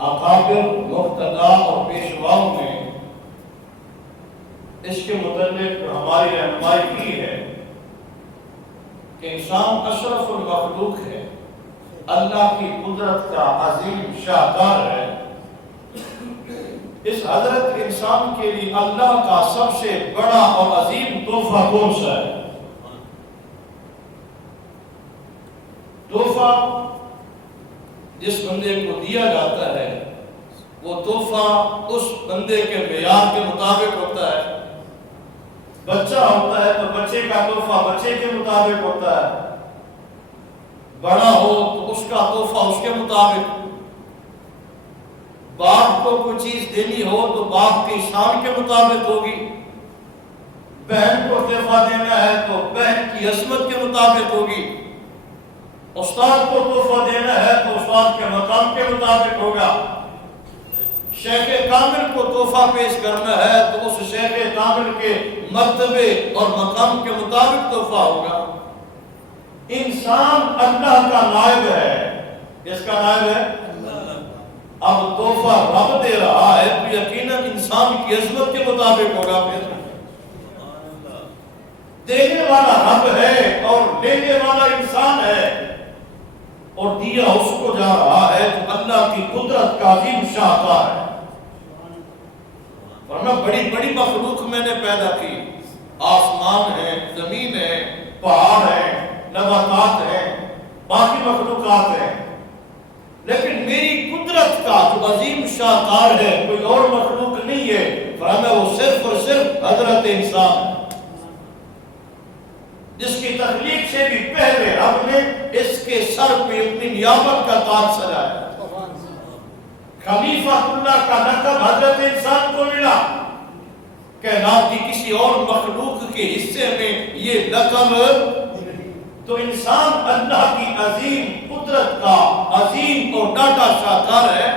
اکابر مقتدا اور پیشواؤں میں اس کے متعلق ہماری رہنمائی کی ہے کہ انسان اشرف المخلوق ہے، اللہ کی قدرت کا عظیم شاہکار ہے۔ اس حضرت انسان کے لیے اللہ کا سب سے بڑا اور عظیم تحفہ کون سا ہے؟ تحفہ جس بندے کو دیا جاتا ہے وہ تحفہ اس بندے کے معیار کے مطابق ہوتا ہے۔ بچہ ہوتا ہے تو بچے کا تحفہ بچے کے مطابق ہوتا ہے، بڑا ہو تو اس کا تحفہ اس کے مطابق، باپ کو کوئی چیز دینی ہو تو باپ کی شان کے مطابق ہوگی، بہن کو تحفہ دینا ہے تو بہن کی عظمت کے مطابق ہوگی، استاد کو تحفہ دینا ہے تو استاد کے مقام کے مطابق ہوگا، شیخ کامل کو تحفہ پیش کرنا ہے تو اس شیخ کامل کے مرتبے اور مقام کے مطابق تحفہ ہوگا۔ انسان اللہ کا نائب ہے، کس کا نائب ہے؟ اب تحفہ رب دے رہا ہے تو یقیناً انسان کی عظمت کے مطابق ہوگا۔ پھر دینے والا رب ہے اور لینے والا انسان ہے، اور دیا اس کو جا رہا ہے جو اللہ کی قدرت کا عظیم شاہکار ہے۔ ورنہ بڑی بڑی مخلوق میں نے پیدا کی، آسمان ہے، زمین ہے، پہاڑ ہے، نباتات ہیں، باقی مخلوقات ہیں، لیکن میری قدرت کا جو عظیم شاہکار ہے کوئی اور مخلوق نہیں ہے، ورنہ وہ صرف اور صرف حضرت انسان ہے، جس کی تخلیق سے بھی پہلے رب نے اس کے سر پہ اپنی نیابت کا تاج سجایا۔ خلیفہ اللہ کا لقب حضرت انسان کو ملا، کائنات کی کسی اور مخلوق کے حصے میں یہ لقب، تو انسان اللہ کی عظیم قدرت کا عظیم اور ڈاٹا شاہکار ہے،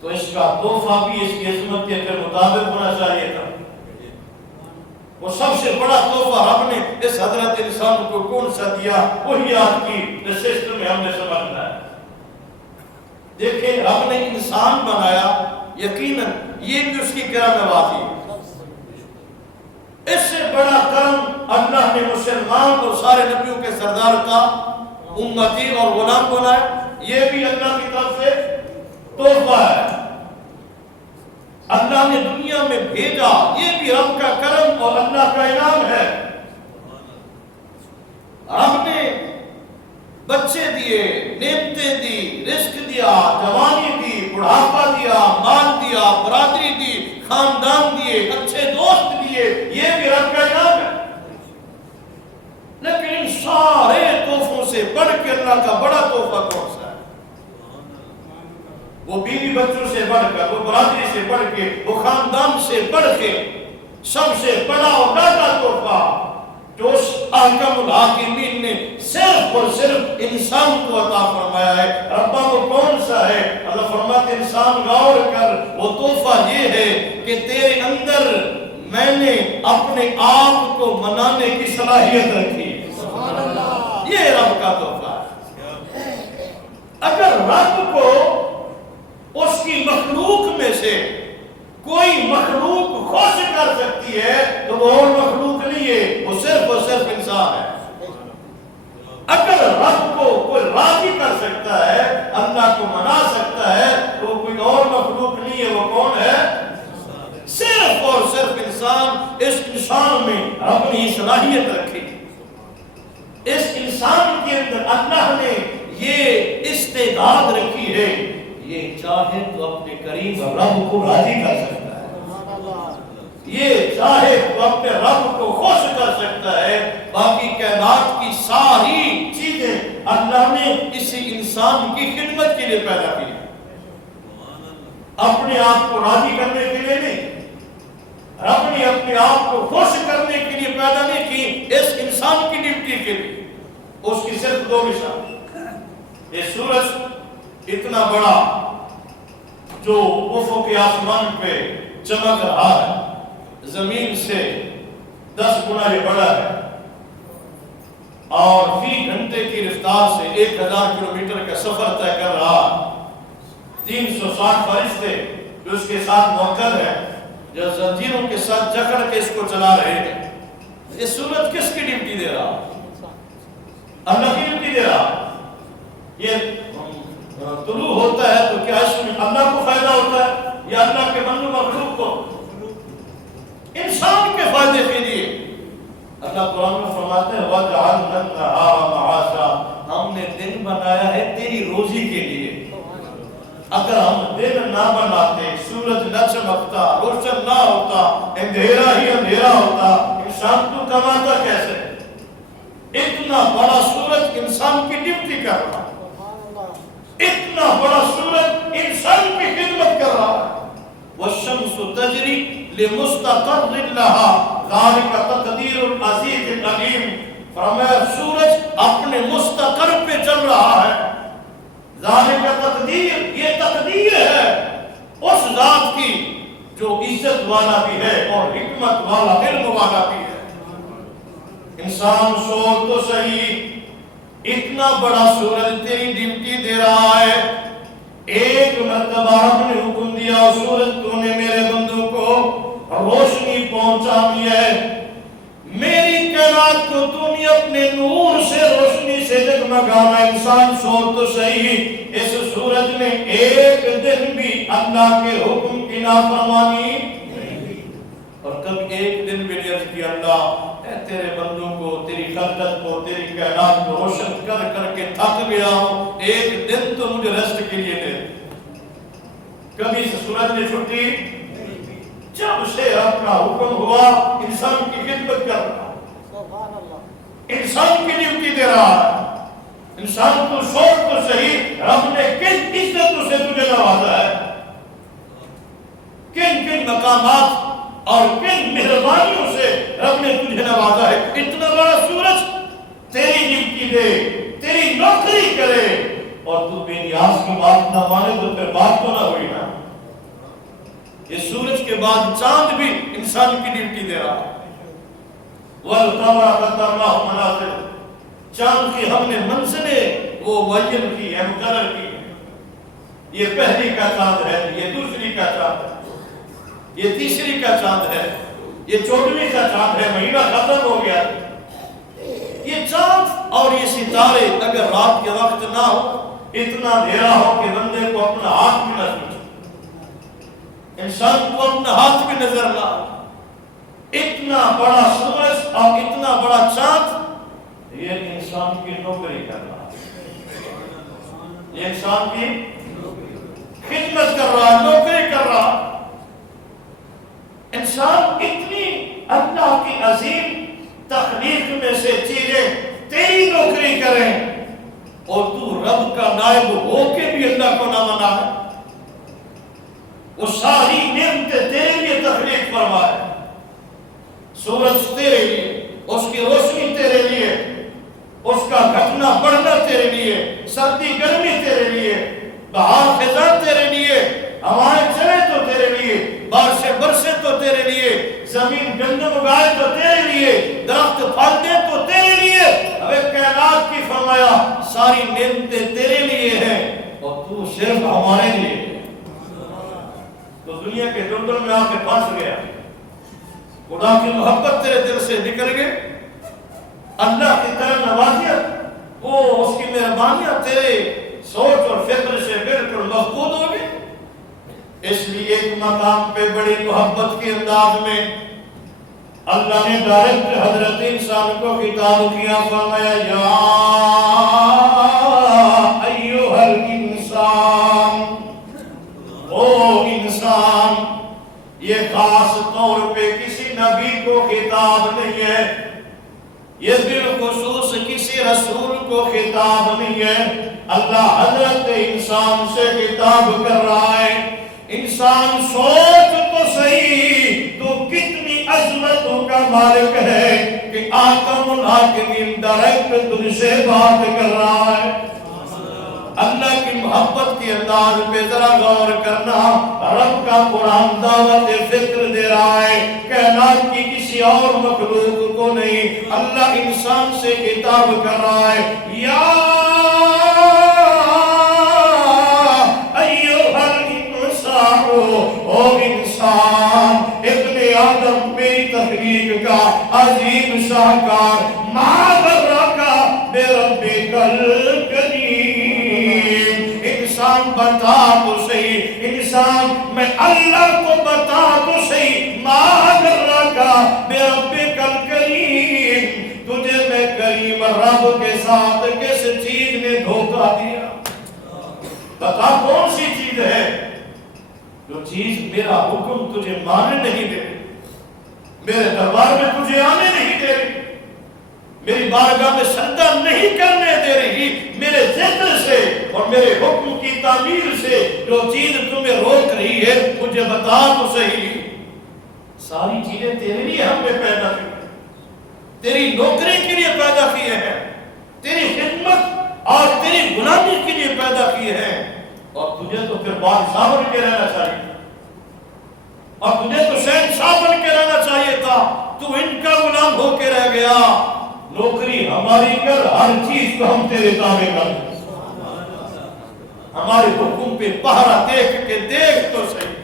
تو اس کا تحفہ بھی اس کی عظمت کے مطابق ہونا چاہیے تھا۔ وہ سب سے بڑا تحفہ رب نے اس حضرت انسان کو کون سا دیا، وہی آپ کی سسٹم میں ہم نے سمجھنا ہے۔ دیکھیں رب نے انسان بنایا، یقیناً یہ بھی اس کی کرم نوازی ہے۔ اس سے بڑا کرم اللہ نے مسلمان اور سارے نبیوں کے سردار کا امتی اور غلام بنایا، یہ بھی اللہ کی طرف سے تحفہ ہے۔ اللہ نے دنیا میں بھیجا، یہ بھی رب کا کرم اور اللہ کا انعام ہے۔ رب نے بچے دیے، نعمتیں دی، رزق دیا، جوانی دی، بڑھاپا دیا، مال دیا، برادری دی، خاندان دیے، اچھے دوست دیے، یہ بھی رب کا انعام ہے۔ لیکن ان سارے تحفوں سے بڑھ کے اللہ کا بڑا تحفہ کون سا ہے؟ وہ بیوی بچوں سے بڑھ کر، وہ برادری سے بڑھ کے، وہ خاندان سے بڑھ کے سب سے بڑا اور بڑا تحفہ جو اس احکم الحاکمین نے صرف اور صرف انسان کو عطا فرمایا ہے، ربا وہ کون سا ہے؟ اللہ فرماتے انسان غور کر، وہ تحفہ یہ ہے کہ تیرے اندر میں نے اپنے آپ کو منانے کی صلاحیت رکھی ہے۔ یہ رب کا تحفہ ہے۔ اگر رب کو اس کی مخلوق میں سے کوئی مخلوق خوش کر سکتی ہے تو وہ اور مخلوق نہیں ہے، وہ صرف اور صرف انسان ہے۔ اگر رب کو کوئی راضی کر سکتا ہے، اللہ کو منا سکتا ہے، تو وہ کوئی اور مخلوق نہیں ہے، وہ کون ہے؟ صرف اور صرف انسان۔ اس انسان میں رب نے یہ صلاحیت رکھی، اس انسان کے اندر اللہ نے یہ استعداد رکھی ہے، یہ چاہے تو اپنے کریم رب کو راضی کر سکتا ہے، یہ چاہے تو اپنے رب کو خوش کر سکتا ہے۔ باقی کائنات کی ساری چیزیں اللہ نے اسی انسان کی خدمت کے لیے پیدا کی، اپنے آپ کو راضی کرنے کے لیے نہیں، رب نے اپنے آپ کو خوش کرنے کے لیے پیدا نہیں کی، اس انسان کی ڈیوٹی کے لیے۔ اس کی صرف دو مثال، یہ سورج اتنا بڑا جو افق آسمان پہ چمک رہا ہے، زمین سے 10 گنا یہ بڑا ہے، اور فی گھنٹے کی رفتار سے 1000 کلومیٹر کا سفر طے کر رہا، 360 فرشتے جو اس کے ساتھ موکل ہیں، جو زنجیروں کے ساتھ جکڑ کے اس کو چلا رہے ہیں. یہ سورج کس کی ڈیوٹی دے رہا؟ اللہ کی ڈیوٹی دے رہا. یہ طلوع ہوتا ہے تو کیا اس میں اللہ کو فائدہ ہوتا ہے یا اللہ کے بندوں مخلوق کو؟ انسان کے فائدے کے لیے. اللہ قرآن میں فرماتے ہیں وَجَعَلْنَا النَّهَارَ مَعَاشًا، ہم نے دن بنایا ہے تیری روزی کے لیے. اگر ہم دن نہ بناتے، سورج نہ چمکتا، روشن نہ ہوتا، اندھیرا ہی اندھیرا ہوتا، انسان تو کماتا کیسے؟ اتنا بڑا سورج انسان کی ڈیوٹی کر رہا ہے، اتنا بڑا سورج انسان کی خدمت کر رہا ہے. وَالشَّمْسُ تَجْرِي لِمُسْتَقَرٍّ لَهَا ذَلِكَ تَقْدِيرُ الْعَزِيزِ الْعَلِيمِ. فرمایا سورج اپنے مستقر پہ چل رہا ہے. ذَلِكَ تقدیر، یہ تقدیر ہے اس ذات کی جو عزت والا بھی ہے اور حکمت والا، علم والا بھی ہے. انسان سوچ تو صحیح، اتنا بڑا سورج تیری ڈیوٹی دے رہا ہے. ایک مرتبہ ہم نے حکم دیا سورج تو نے میرے بندوں کو روشنی پہنچانی ہے، میری کائنات کو تو نے اپنے نور سے روشنی سے جگمگانا. انسان سوچ تو صحیح، اس سورج میں ایک دن بھی اللہ کے حکم کی نافرمانی اور کبھی ایک دن بھی نہیں عرض کیا اللہ اے تیرے بندوں کو، تیری خلقت کو، تیری کائنات کو روشن کر کر کے تھک گیا ہوں، ایک دن تو مجھے ریسٹ کے لیے دے. کبھی سے سورج نے چھٹی؟ جب سے اپنا حکم ہوا انسان کی خدمت کر رہا، انسان کی ڈیوٹی دے رہا ہے. انسان کو سوچ تو صحیح، رب نے کن عزتوں سے تجھے نوازا ہے، کن کن مقامات اور کن مہربانیوں سے رب نے تجھے نوازا ہے. اتنا بڑا سورج تیری ڈیوٹی دے، تیری نوکری کرے اور تو بے نیاز کی بات نہ مانے تو پھر بات تو نہ ہوئی نا. یہ سورج کے بعد چاند بھی انسان کی ڈیوٹی دے رہا ہے. وَالْقَمَرَ قَدَّرْنَاهُ مَنَازِلَ، چاند کی ہم نے منزلیں وہ معین کی ہے، مقرر کی ہے. یہ پہلی کا چاند ہے، یہ دوسری کا چاند ہے، یہ تیسری کا چاند ہے، یہ 14ویں کا چاند ہے، مہینہ ختم ہو گیا. یہ چاند اور یہ ستارے اگر رات کے وقت نہ ہو، اتنا اندھیرا ہو کہ بندے کو اپنا ہاتھ بھی نہ سوچے، انسان کو اپنا ہاتھ بھی نظر نہ آئے. اتنا بڑا سورج اور اتنا بڑا چاند، یہ انسان کی نوکری کر رہا ہے، یہ انسان کی خدمت کر رہا ہے، نوکری کر رہا ہے. انسان اتنی اللہ کی عظیم تخلیق میں سے چیزیں تیری نوکری کریں اور تو رب کا نائب ہو کے بھی اللہ کو نہ منا ہے. وہ ساری نعمتیں تیرے لیے تخلیق فرمائے، سورج تیرے لیے، اس کی روشنی تیرے لیے، اس کا گھٹنا بڑھنا تیرے لیے، سردی گرمی تیرے لیے، بہار خزاں تیرے لیے، ہوائیں چلے تو تیرے لیے، بارشیں برسے تو تیرے لیے، زمین گندم اگائے تو تیرے لیے، درخت پھل دے تو تیرے لیے. اب کائنات کی فرمایا ساری نعمتیں تیرے لیے ہیں اور تو صرف ہمارے لیے. تو دنیا کے دلدل میں آ کے پھنس گیا، خدا کی محبت تیرے دل سے نکل گئے، اللہ کی طرف نوازیت وہ اس کی مہربانیاں تیرے سوچ اور فکر سے بالکل مفقود ہو گئی. اس لیے ایک مقام پہ بڑی محبت کے انداز میں اللہ نے ڈائریکٹ حضرت انسان کو خطاب کیا، فرمایا یا ایھا الانسان، او انسان. یہ خاص طور پہ کسی نبی کو خطاب نہیں ہے، یہ بالخصوص کسی رسول کو خطاب نہیں ہے، اللہ حضرت انسان سے خطاب کر رہا ہے. انسان سوچ تو صحیح، تو کتنی عظمتوں کا مالک ہے کہ آقا الحاکمین ڈائریکٹ تجھ سے بات کر رہا ہے. اللہ کی محبت کے انداز پہ ذرا غور کرنا. رب کا قرآن دعوت فکر دے رہا ہے، کائنات کی کسی اور مخلوق کو نہیں، اللہ انسان سے خطاب کر رہا ہے. یا ایھا الانسان، او انسان، تخلیق کا عظیم شاہکار ما غرک بربک الکریم۔ انسان بتا تو صحیح، انسان میں اللہ کو بتا تو صحیح، ما غرک بربک الکریم، تجھے میں کریم رب کے ساتھ کس چیز نے دھوکہ دیا؟ بتا کون سی چیز ہے جو چیز میرا حکم تجھے ماننے نہیں دے رہی، میرے دربار میں تجھے آنے نہیں دے رہی، میری بارگاہ میں سجدہ نہیں کرنے دے رہی، میرے ذکر سے اور میرے حکم کی تعمیر سے جو چیز تمہیں روک رہی ہے مجھے بتا تو صحیح۔ ساری چیزیں تیرے لیے ہم نے پیدا کی، تیری نوکری کے لیے پیدا کیے ہیں، تیری خدمت اور تیری غلامی کے لیے پیدا کیے ہیں، اور تجھے تو پھر بادشاہ بن کے رہنا چاہیے، اور تجھے تو شہنشاہ بن کے رہنا چاہیے تھا، تو ان کا غلام ہو کے رہ گیا۔ نوکری ہماری کر، ہر چیز کو ہم تیرے تابع کر، ہمارے حکم پہ پہرا دیکھ کے دیکھ تو صحیح،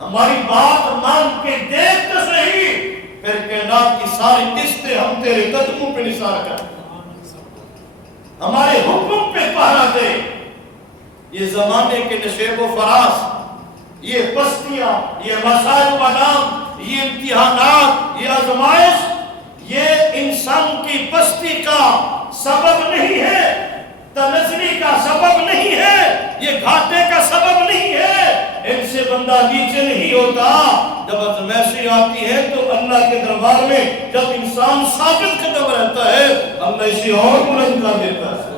ہماری بات مان کے دیکھ تو صحیح، پھر کائنات کی ساری قسطیں ہم تیرے قدموں پہ نثار کر، ہمارے حکم پہ پہرا دے۔ یہ زمانے کے نشیب و فراز، یہ پستیاں، یہ مسائل و نام، یہ امتحانات، یہ آزمائش، یہ انسان کی پستی کا سبب نہیں ہے، تنزلی کا سبب نہیں ہے، یہ گھاٹے کا سبب نہیں ہے، ان سے بندہ نیچے نہیں ہوتا۔ جب آزمائشیں آتی ہے تو اللہ کے دربار میں جب انسان ثابت قدم رہتا ہے اللہ اسے اور بلند کر دیتا ہے۔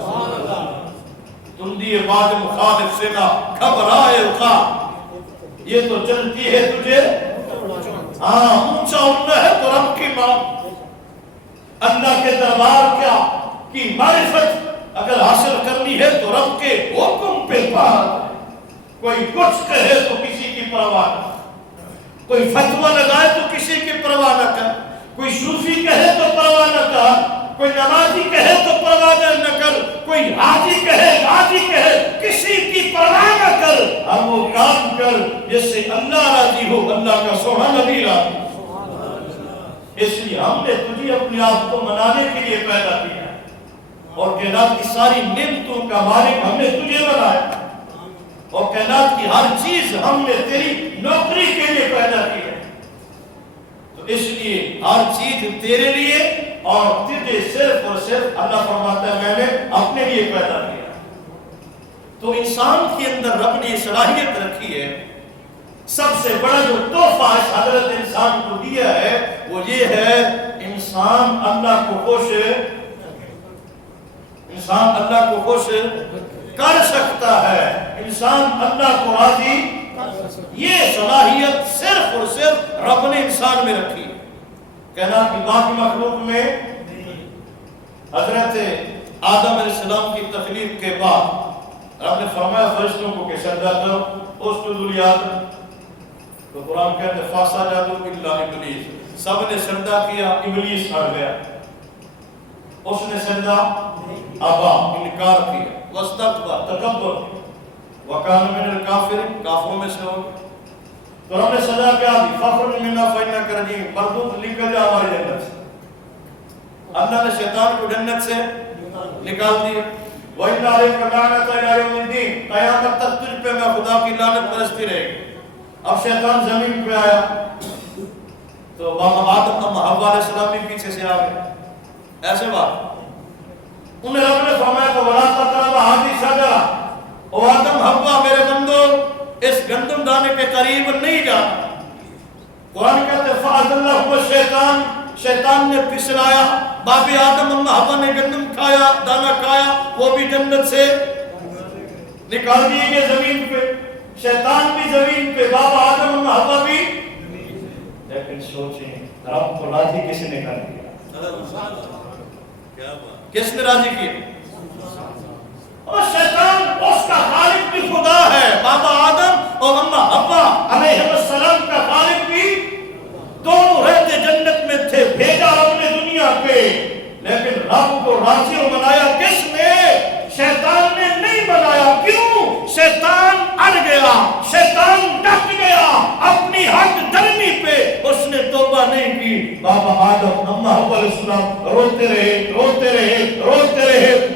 تندی باد مخالف سے نہ گھبرائے اٹھا، یہ تو چلتی ہے تجھے اونچا اٹھنا ہے تو رب کی ماں، اللہ کے دربار کیا کی معرفت اگر حاصل کرنی ہے تو رب کے حکم پہ پہرا۔ کوئی کچھ کہے تو کسی کی پرواہ نہ، کوئی فتویٰ لگائے تو کسی کی پرواہ نہ کر، کوئی صوفی کہے تو پرواہ نہ کر، کوئی نمازی کہے تو پرواہ نہ کر، کوئی حاجی کہے غازی کہے، کسی کی پرواہ نہ کر، ہم وہ کام کر جس سے اللہ راضی ہو، اللہ کا سونا نبی راضی۔ اس لیے ہم نے تجھے اپنے آپ کو منانے کے لیے پیدا کیا، اور کائنات کی ساری نعمتوں کا مالک ہم نے تجھے بنایا، اور کائنات کی ہر چیز ہم نے تیری نوکری کے لیے پیدا کی ہے، تو اس لیے ہر چیز تیرے لیے، اور تجھے صرف اور صرف اللہ فرماتا ہے میں نے اپنے لیے پیدا کیا۔ تو انسان کے اندر رب نے یہ صلاحیت رکھی ہے، سب سے بڑا جو تحفہ اس حضرت انسان کو دیا ہے وہ یہ ہے انسان اللہ کو خوش کر سکتا ہے، انسان اللہ کو راضی، یہ صلاحیت صرف اور صرف رب نے انسان میں رکھی ہے۔ کائنات کی باقی مخلوق میں حضرت آدم علیہ السلام کی تخلیق کے بعد رب نے فرمایا فرشتوں کو کہ سجدہ کرو، اسجدوا لآدم، تو قرآن کہتے ہیں فسجدوا الا ابلیس، سب نے سجدہ کیا، ابلیس ہٹ گیا، اس نے سجدہ ابا، انکار کیا، واستکبر، تکبر، وکان من الکافرین، کافروں میں سے ہو گیا۔ تو ہم نے سزا کیا دی، فخرج منا فإنک رجیم، مردود نکل جا ہماری جنت سے۔ اللہ نے شیطان کو جنت سے نکال دیا، وَإِنَّ عَلَيْكَ لَعْنَةَ إِلَىٰ يَوْمِ الدِّينِ، قیامت تک تجھ پہ میں خدا کی لعنت برستی رہے گی۔ اب شیطان زمین پہ آیا تو آدم حوا علیہ السلام بھی پیچھے سے آ گئے، ایسے بات انہیں رب نے فرمایا تو وَلَا تَقْرَبَا هَٰذِهِ الشَّجَرَةَ، او آدم حوا میرے بندو اس گندم دانے کے قریب نہیں جانا۔ قرآن کہتے ہیں فَأَزَلَّهُمَا الشَّيْطَانُ، شیطان نے پھسلایا، باپ آدم اما حوا نے گندم کھایا، دانا کھایا، وہ بھی جنت سے نکال دیے گئے زمین پہ، شیطان بھی زمین پہ، بابا آدم اما حوا بھی۔ لیکن سوچیں رب کو راضی کس نے کر دیا؟ کس نے راضی کیا؟ اور شیطان اس کا خالق بھی خدا ہے، بابا آدم اور اما حوا علیہ السلام کا خالق بھی، دونوں رہتے جنت میں تھے، بھیجا رب نے دنیا پہ، لیکن رب کو راضی بنایا کس نے؟ شیطان نے نہیں بنایا۔ کیوں؟ شیطان اڑ گیا، شیطان ڈٹ گیا، اپنی حد درمی پہ اس نے توبہ نہیں کی، بابا آدم اما حوا علیہ السلام روتے رہے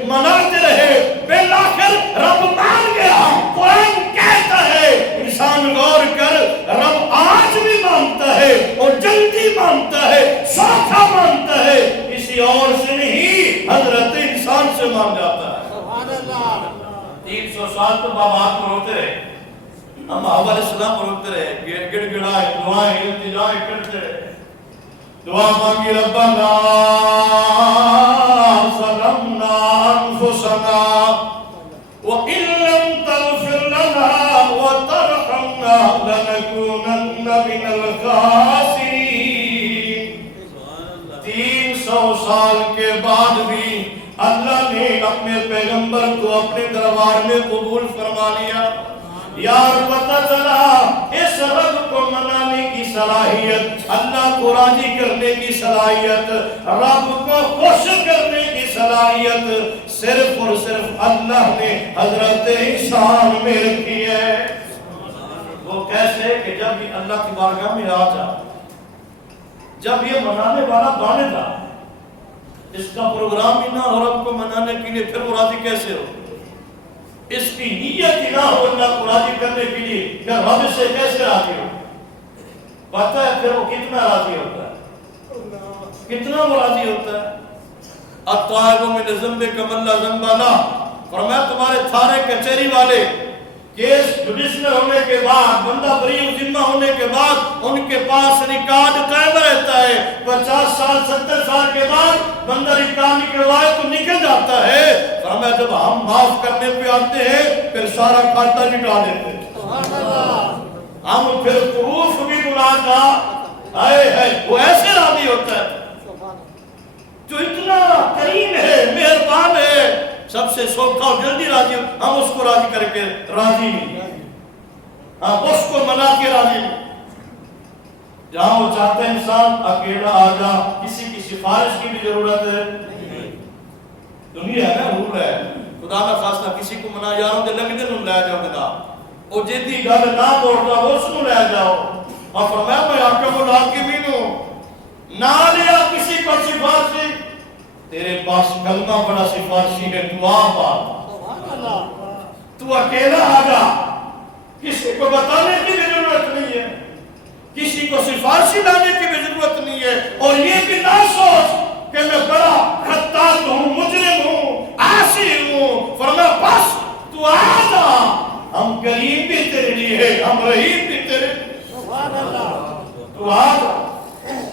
مناتے رہے، بالآخر رب مان گیا۔ قرآن کہتا ہے، انسان غور کر، رب آج بھی مانتا ہے اور جلدی مانتا ہے، سوکھا مانتا ہے، کسی اور سے نہیں، حضرت انسان سے مان جاتا ہے۔ سبحان اللہ۔ 300 سال تو بابا آدم روتے رہے، ہم حوا علیہ السلام روتے رہے، گڑ گڑائے، دعائیں التجائیں کرتے رہے، دعا مانگی، ربنا ظلمنا انفسنا وان لم تغفر لنا وترحمنا لنكونن من الخاسرین۔ 300 سال کے بعد بھی اللہ نے اپنے پیغمبر کو اپنے دربار میں قبول فرما لیا۔ یار پتہ چلا اس رب کو منانے کی صلاحیت، اللہ کو راضی کرنے کی صلاحیت، رب کو خوش کرنے کی صلاحیت صرف اور صرف اللہ نے حضرت انسان میں رکھی ہے۔ وہ کیسے کہ جب یہ اللہ کی بارگاہ میں آ جا، جب یہ منانے والا بانے تھا، اس کا پروگرام ہی نہ ہو رب کو منانے کے لیے، پھر وہ راضی کیسے ہو؟ اس کی نیت ہی نہ ہو اللہ کو راضی کرنے کے لیے، پھر رب سے کیسے راضی ہو؟ پتہ ہے پھر وہ کتنا راضی ہوتا ہے، کتنا وہ راضی ہوتا ہے۔ الطائب من ذنبک من لا ذنب لہ، فرمایا تمہارے تھانے کچہری والے کیس جوڈیشنل ہونے کے بعد، بندہ بری ذمہ ہونے کے بعد ان کے پاس ریکارڈ قائم رہتا ہے، 50 سال 70 سال کے بعد بندہ ریکارڈ نکلوائے تو نکل جاتا ہے۔ فرمایا جب ہم معاف کرنے پہ آتے ہیں پھر سارا کھاتا مٹا دیتے ہیں، ہم پھر پروف بھی بلا کا وہ ایسے راضی ہوتا ہے جو اتنا کریم ہے، مہربان ہے، سب سے سوکھا اور جلدی راضی، ہم اس کو راضی کر کے راضی نہیں، ہم اس کو منا کے راضی نہیں۔ جہاں وہ چاہتے ہیں انسان اکیلا آ جا، کسی کی سفارش کی بھی ضرورت ہے، دنیا ہے نا، رول ہے، خدا نہ خاصہ کسی کو منا یاروں دے لگ دن لے جاؤ گا، وہ جیتی گل نہ بولتا وہ اس کو لے جاؤ، اور فرمایا میں حاکم الحاکمین ہوں، نہ لیا کسی کو سفارشی، تیرے پاس کلمہ بڑا سفارشی ہے، تو آ بات، تو اکیلا آ جا، کسی کو بتانے کی بھی ضرورت نہیں ہے، کسی کو سفارشی لانے کی بھی ضرورت نہیں ہے، اور یہ بھی نہ سوچ کہ میں بڑا خطاط ہوں، مجرم ہوں، عاصی ہوں، فرمایا بس تو آ جا، ہم کریم بھی تیرے لیے ہے، ہم رحیم بھی تیرے، تو آ جا،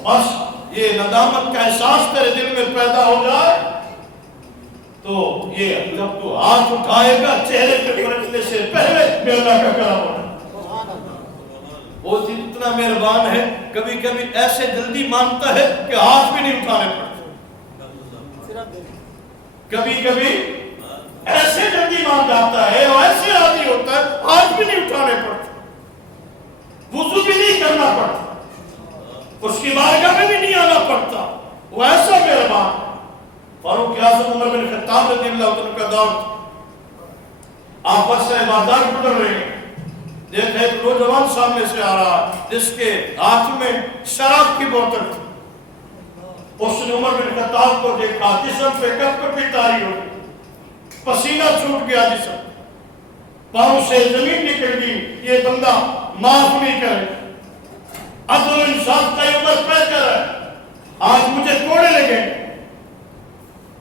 بس یہ ندامت کا احساس تیرے دل میں پیدا ہو جائے تو یہ جب تو ہاتھ اٹھائے گا چہرے پہ پلٹنے سے پہلے میں اللہ کا کرم ہونا۔ وہ اتنا مہربان ہے، کبھی کبھی ایسے جلدی مانتا ہے کہ ہاتھ بھی نہیں اٹھانے پڑتے، کبھی کبھی ایسے جلدی مان جاتا ہے اور ایسے راضی ہوتا ہے ہاتھ بھی نہیں اٹھانے پڑتے، وضو بھی نہیں کرنا پڑتا، اس کی بارگاہ میں بھی نہیں آنا پڑتا، وہ ایسا مہربان۔ فاروق اعظم عمر بن خطاب رضی اللہ عنہ کا دور، آپس سے بازار گزر رہے ہیں، دیکھا ایک نوجوان سامنے سے آ رہا جس کے ہاتھ میں شراب کی بوتل تھی، اس نے عمر بن خطاب کو دیکھا، جسم پہ کپ کپی تاری ہو گئی، پسینہ چھوٹ گیا جسم، پاؤں سے زمین نکل گئی، یہ بندہ معاف نہیں کرے، عدل و انصاف کا عمر پیکر ہے، آج مجھے کوڑے لگے۔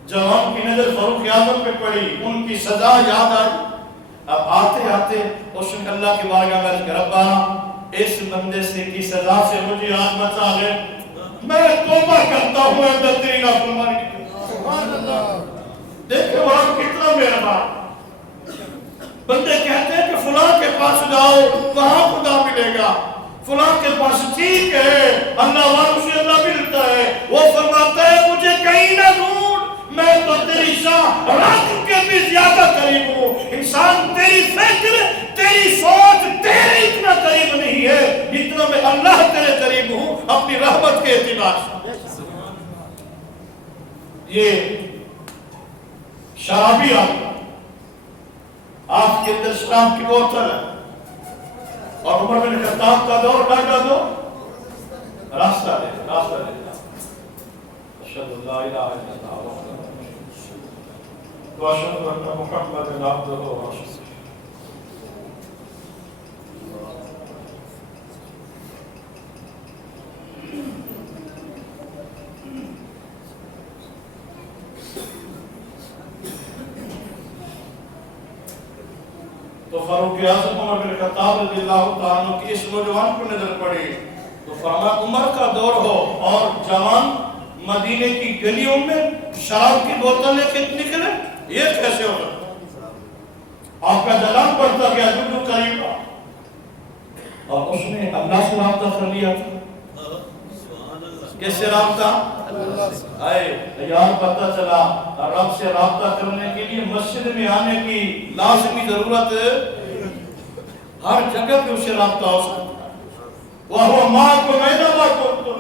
جوان کی نظر فاروق اعظم پہ پڑی، ان کی سزا یاد آئی، اب آتے آتے اس نے اللہ کی بارگاہ میں کہ ربا اس بندے سے کی سزا سے مجھے آج بچا لے، میں توبہ کرتا ہوں اندر تیری نافرمانی کی۔ سبحان اللہ، دیکھیں وہ کتنا مہربان۔ بندے کہتے ہیں کہ فلاں کے پاس جاؤ وہاں خدا ملے گا، فلاں کے پاس ٹھیک ہے اللہ والوں سے اللہ ملتا ہے، وہ فرماتا ہے مجھے کہیں نہ ڈھونڈ، میں تو تیری شاہ رات کے بھی زیادہ قریب ہوں۔ انسان تیری فکر تیری سوچ تیرے اتنا قریب نہیں ہے جتنا میں اللہ تیرے قریب ہوں اپنی رحمت کے اعتبار سے۔ یہ شرابی آپ کے اندر شراب کی بوتل ہے اور عمر بن خطاب کا دور کا دو راستہ دے، لا الہ الا اللہ واشهد ان محمدا عبده ورسوله. تو فاروق اعظم عمر بن خطاب رضی اللہ تعالیٰ عنہ کی اس نوجوان کو نظر پڑی تو فرمایا عمر کا دور ہو اور جوان مدینے کی گلیوں میں شراب کی بوتل لے کے نکلے، یہ کیسے ہو سکتا؟ آپ کا جلال پڑتا گیا جو قریب اور اس نے اللہ سے رابطہ کر لیا تھا. کس سے رابطہ؟ آئے یار پتہ چلا رب سے رابطہ کرنے کے لیے مسجد میں آنے کی لازمی ضرورت، ہر جگہ پہ اسے رابطہ ہو سکتا ہے. وَهُوَ مَعَكُمْ أَيْنَمَا كُنتُمْ،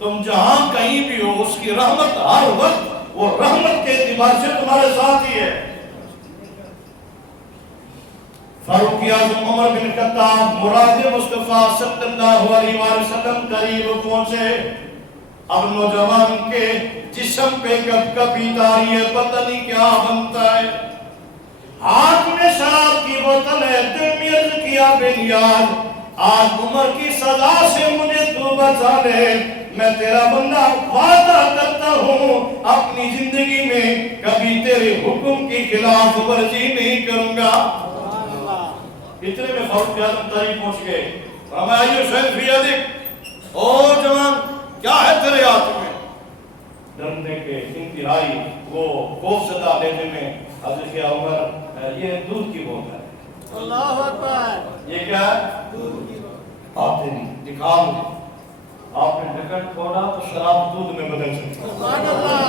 تم جہاں کہیں بھی ہو اس کی رحمت ہر وقت وہ رحمت کے اعتبار سے تمہارے ساتھ ہی ہے. فاروق اعظم عمر بن خطاب مراد مصطفیٰ صلی اللہ علیہ وسلم قریب پہنچے. اب نوجوان کے جسم پہ کب کبھی داری ہے، پتہ نہیں کیا بنتا ہے. ہاتھ میں شراب کی بوتل ہے. دل میں عرض کیا بے نیاز آج عمر کی سزا سے مجھے تو بچا لے، میں تیرا بندہ وعدہ کرتا ہوں اپنی زندگی میں کبھی تیرے حکم کی خلاف ورزی نہیں کروں گا. اتنے میں فاروق اعظم قریب پہنچ گئے. فرمایا ایو شیخ فی یدک، او جوان کیا ہے تیرے ہاتھ میں؟ ڈرنے کے انتہائی وہ خوف زدہ لینے میں حضرت کیا عمر یہ دودھ کی بوتل ہے. اللہ اکبر، یہ کیا ہے؟ دودھ کی بوتل. آپ نے دکھا مجھے، آپ نے ڈھکن کھولا تو شراب دودھ میں بدل سکتا. سبحان اللہ.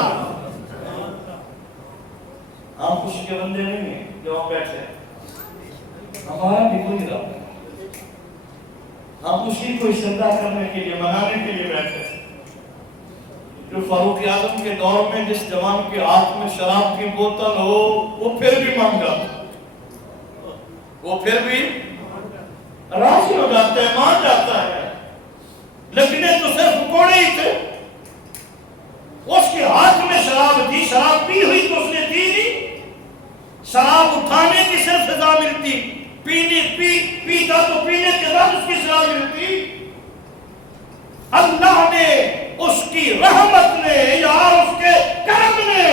ہم خوشی کے بندے نہیں ہیں جو ہم بیٹھے ہیں، ہمارا بھی کوئی رابطہ نہیں. ہم اسی کو استمتاع کرنے کے لیے منانے کے لیے بیٹھے ہیں. جو فاروق اعظم کے دور میں جس جوان کے ہاتھ میں شراب کی بوتل ہو وہ پھر بھی مان جاتا ہے، وہ پھر بھی راضی ہو جاتا ہے، مان جاتا ہے. لیکن تو صرف کوڑے ہی تھے. اس کے ہاتھ میں شراب تھی، شراب پی ہوئی تو اس نے دی نہیں. شراب اٹھانے کی صرف سزا ملتی، پیتا تو پینے کے بعد اس کی سزا ملتی. اللہ نے اس کی رحمت نے یا اس کے کرم نے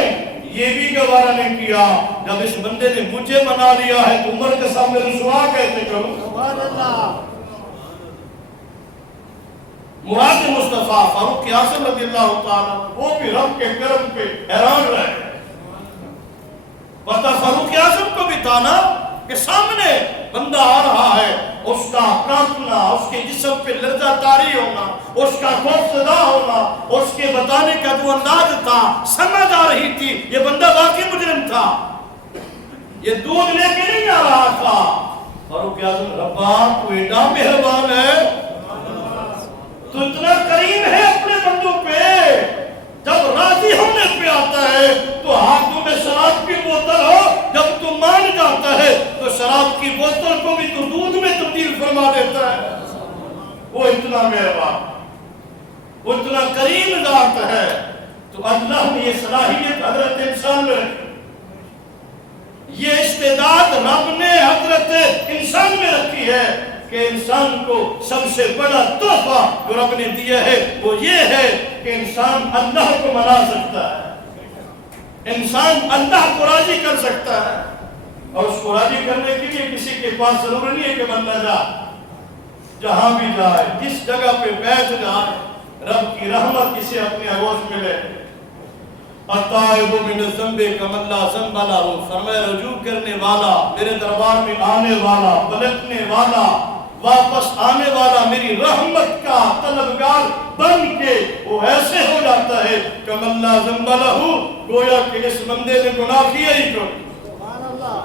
یہ بھی گوارا نہیں کیا جب اس بندے نے مجھے منا لیا ہے تو عمر کے سامنے رسوا کیسے کروں. سبحان اللہ. مراد مصطفیٰ فاروق اعظم رضی اللہ تعالیٰ وہ بھی رب کے کرم پہ حیران رہے. پتہ فاروق اعظم کو بھی تھا نا کہ سامنے بندہ آ رہا ہے، اس کا کانپنا، اس کے جسم پہ لرزہ طاری ہونا، اس کا خوف زدہ ہونا، اس کے بتانے کا جو انداز تھا سمجھ آ رہی تھی یہ بندہ واقعی مجرم تھا، یہ دودھ لے کے نہیں آ رہا تھا. فاروق اعظم ربا تو ایڈا مہربان ہے، تو اتنا کریم ہے اپنے بندوں پہ. جب راضی ہونے پہ آتا ہے تو ہاتھوں میں شراب کی بوتل ہو، جب تو مان جاتا ہے تو شراب کی بوتل کو بھی تو دودھ میں تبدیل فرما دیتا ہے. وہ اتنا مہربان، وہ اتنا کریم ذات ہے. تو اللہ نے یہ صلاحیت حضرت انسان میں رکھی، یہ استعداد رب نے حضرت انسان میں رکھی ہے کہ انسان کو سب سے بڑا تحفہ جو رب نے دیا ہے وہ یہ ہے کہ انسان اللہ کو منا سکتا ہے، انسان اللہ کو راضی کر سکتا ہے. اور اس کو راضی کرنے کے لیے کسی کے پاس ضروری نہیں ہے کہ بندہ جہاں بھی جائے، جس جگہ پہ بیٹھ جائے، رب کی رحمت اسے اپنے آغوش میں لے. التائب من الذنب کمن لا ذنب لہ، فرمایا رجوع کرنے والا، میرے دربار میں آنے والا، پلٹنے والا، واپس آنے والا، میری رحمت کا طلبگار بن کے وہ ایسے ہو جاتا ہے کمن لا ذنب لہ، گویا کہ اس بندے نے گناہ کیا ہی کیوں. سبحان اللہ.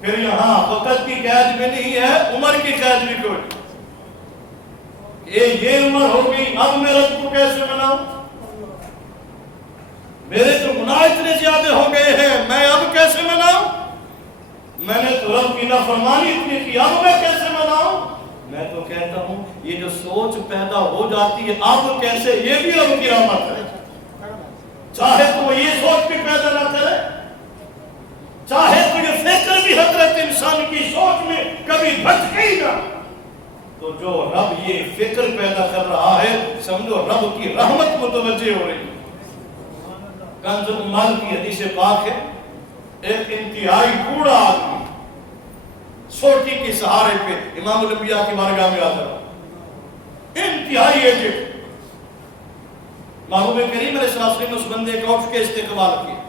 پھر یہاں وقت کی قید میں نہیں ہے، عمر کی قید بھی کوئی. یہ عمر ہوگی، اب میں رب کو کیسے مناؤں؟ میرے تو گناہ اتنے زیادہ ہو گئے ہیں، میں اب کیسے مناؤں؟ میں نے تو رب کی نافرمانی اتنی کی، اب میں کیسے مناؤں؟ میں تو کہتا ہوں یہ جو سوچ پیدا ہو جاتی ہے اب کیسے، یہ بھی رب کی رحمت ہے. چاہے تو وہ یہ سوچ بھی پیدا نہ کرے، چاہے تو یہ فکر بھی حضرت انسان کی سوچ میں کبھی بھٹکے ہی نہ، تو جو رب یہ فکر پیدا کر رہا ہے سمجھو رب کی رحمت متوجہ ہو رہی ہے۔ کنز المال کی حدیث پاک ہے، ایک انتہائی بوڑھا آدمی سوٹی کے سہارے پہ امام الانبیاء کی بارگاہ میں آتا رہا، انتہائی ایجڈ، محبوب کریم علیہ السلام نے اس بندے کو اٹھ کے استقبال کیا،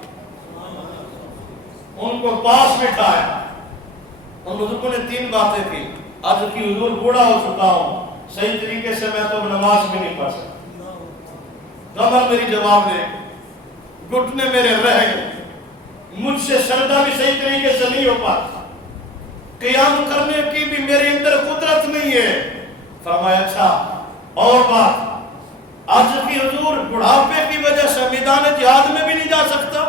ان کو پاس بٹھایا، ان بزرگوں نے 3 باتیں کی، آج کی حضور بوڑھا ہو چکا ہوں، صحیح طریقے سے میں تو نماز بھی نہیں پڑھ سکتا، کمر میری جواب دے، گھٹنے میرے رہ گئے، مجھ سے سجدہ بھی صحیح طریقے سے نہیں ہو پاتا، قیام کرنے کی بھی میرے اندر قدرت نہیں ہے۔ فرمایا اچھا اور بات، آج کی حضور بڑھاپے کی وجہ سے میدان جہاد میں بھی نہیں جا سکتا،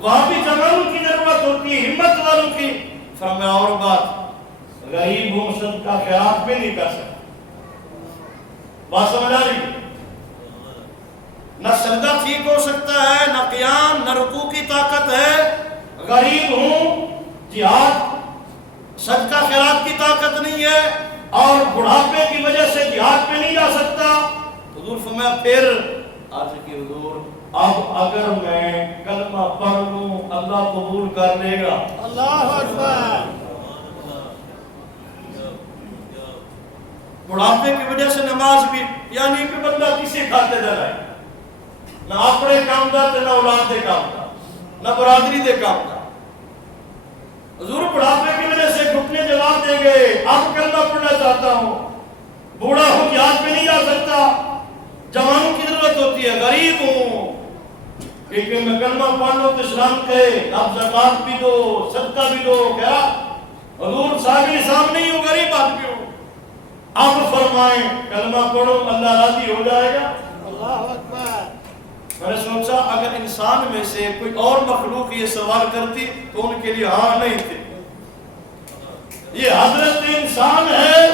وہاں بھی جوانوں کی ضرورت ہوتی ہے، ہمت والوں کی۔ فرمایا اور بات، غریب ہوں صدقہ خیرات بھی نہیں کر سکتا۔ بات سمجھ آ رہی ہے؟ نہ سجدہ ٹھیک ہو سکتا ہے، نہ قیام، نہ رکوع کی طاقت ہے، غریب ہوں، جہاد صدقہ خیرات کی طاقت نہیں ہے، اور بڑھاپے کی وجہ سے جہاد پہ نہیں جا سکتا۔ حضور فرمایا پھر آج کی حضور اب اگر میں کلمہ پڑھ لوں اللہ قبول کر لے گا۔ اللہ اکبر۔ بڑھاپے کی وجہ سے نماز بھی یعنی کہ بندہ کسی کھاتے جا رہا ہے، نہ اپنے کام دا نہ اولاد دے کام دا، نہ برادری دے کام دا۔ حضور بڑھاپے کی وجہ سے گھٹنے جواب دے گئے، اب کلمہ پڑھنا چاہتا ہوں، بوڑھا ہوں جہاد پہ نہیں جا سکتا، جوانوں کی ضرورت ہوتی ہے، غریب ہوں، لیکن میں کلمہ پڑھ لوں تو اسلام کہے اب زکوٰۃ بھی دو، صدقہ بھی دو، کیا حضور صاحب نصاب نہیں ہو، غریب آدمی ہو، اب فرمائیں کلمہ پڑھو اللہ راضی ہو جائے گا۔ اللہ اکبر۔ میں نے سوچا اگر انسان میں سے کوئی اور مخلوق یہ سوال کرتی تو ان کے لیے ہاں نہیں تھے۔ یہ حضرت انسان ہے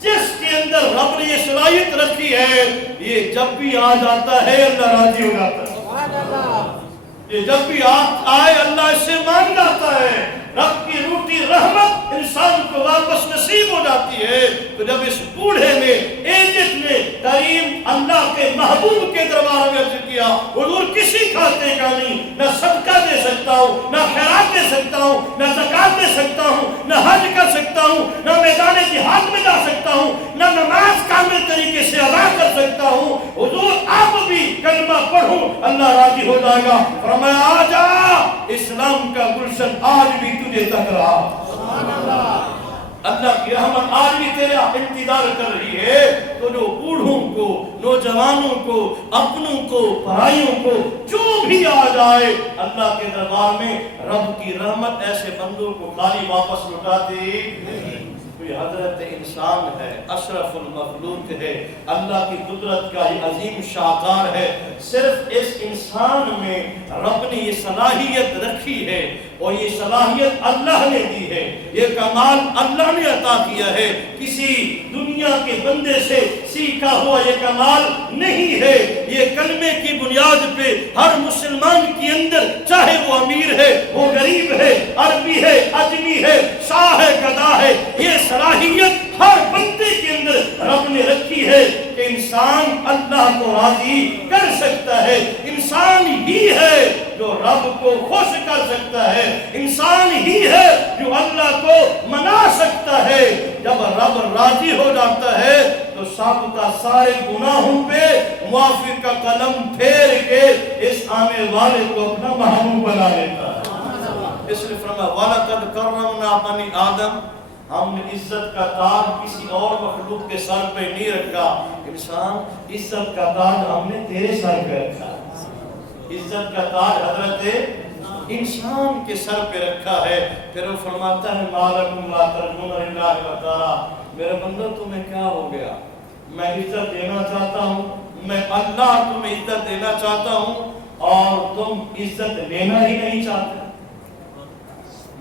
جس کے اندر رب نے یہ صلاحیت رکھی ہے، یہ جب بھی آ جاتا ہے اللہ راضی ہو جاتا ہے، سبحان اللہ۔ یہ جب بھی آئے اللہ اس سے مان جاتا ہے، رب کی روٹی رحمت انسان کو واپس نصیب ہو جاتی ہے۔ تو جب اس بوڑھے نے ایجت نے کریم اللہ کے محبوب کے دربار میں عرض کیا حضور کسی کھاتے کا نہیں، نہ صدقہ دے سکتا ہوں، نہ خیرات دے سکتا ہوں، نہ زکوٰۃ دے سکتا ہوں، نہ حج کر سکتا ہوں، نہ میدان جہاد میں جا سکتا ہوں، نہ نماز کامل طریقے سے ادا کر سکتا ہوں، حضور آپ بھی کلمہ پڑھوں اللہ راضی ہو جائے گا۔ فرمایا آ جا، اسلام کا گلشن آج بھی تجھے تک رہا۔ سبحان اللہ۔ اللہ کی رحمت آج بھی تیرا انتظار کر رہی ہے۔ تو جو بوڑھوں کو، نوجوانوں کو، اپنوں کو، بھائیوں کو جو بھی آ جائے اللہ کے دربار میں رب کی رحمت ایسے بندوں کو خالی واپس لوٹاتی نہیں۔ کوئی حضرت انسان ہے، اشرف المخلوق ہے، اللہ کی قدرت کا یہ عظیم شاہکار ہے، صرف اس انسان میں رب نے یہ صلاحیت رکھی ہے، اور یہ صلاحیت اللہ نے دی ہے، یہ کمال اللہ نے عطا کیا ہے، کسی دنیا کے بندے سے سیکھا ہوا یہ کمال نہیں ہے۔ یہ کلمے کی بنیاد پہ ہر مسلمان کے اندر چاہے وہ امیر ہے، وہ غریب ہے، عربی ہے، اجمی ہے، شاہ ہے، گدا ہے، یہ صلاحیت ہر بندے کے اندر رب نے رکھی ہے کہ انسان اللہ کو راضی کر سکتا ہے۔ انسان ہی ہے جو رب کو خوش کر سکتا ہے، انسان ہی ہے جو اللہ کو منا سکتا ہے۔ جب رب راضی ہو جاتا ہے تو سابقہ سارے گناہوں پہ معافی کا قلم پھیر کے اس آنے والے کو اپنا محبوب بنا لیتا ہے۔ اس لیے فرمایا وَلَقَدْ كَرَّمْنَا بَنِي آدم، ہم نے عزت کا تاج کسی اور مخلوق کے سر پہ نہیں رکھا، انسان عزت کا تاج ہم نے تیرے سر پہ رکھا، عزت کا تاج حضرت انسان کے سر پہ رکھا ہے۔ پھر وہ فرماتا ہے مَالَكُمْ لَا تَرْجُونَ لِلَّهِ وَتَعَالَىٰ، میرے بندو تمہیں کیا ہو گیا؟ میں عزت دینا چاہتا ہوں، میں اللہ تمہیں عزت دینا چاہتا ہوں اور تم عزت لینا ہی نہیں چاہتے۔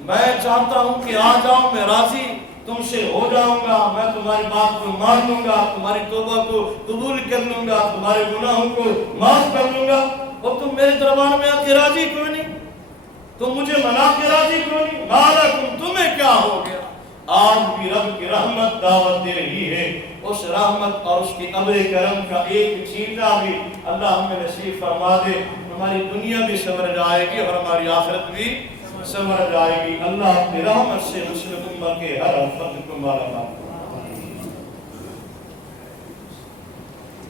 میں چاہتا ہوں کہ آ جاؤ، میں راضی تم سے ہو جاؤں گا، میں تمہاری بات کو مان لوں گا، تمہاری توبہ کو قبول کر لوں گا، تمہارے گناہوں کو معاف کر لوں گا، اور تم میرے دربار میں آ کے راضی کیوں نہیں؟ تم مجھے منا کے راضی کیوں نہیں؟ مالکم، تمہیں کیا ہو گیا؟ آج بھی رب کی رحمت دعوت دے رہی ہے، اس رحمت اور اس کی ابر کرم کا ایک چھینٹا بھی اللہ ہمیں نصیب فرما دے، ہماری دنیا بھی سنور جائے گی اور ہماری آخرت بھی سنور جائے گی۔ اللہ اپنی رحمت سے مسلم امت کے ہر فرد کو مالا مال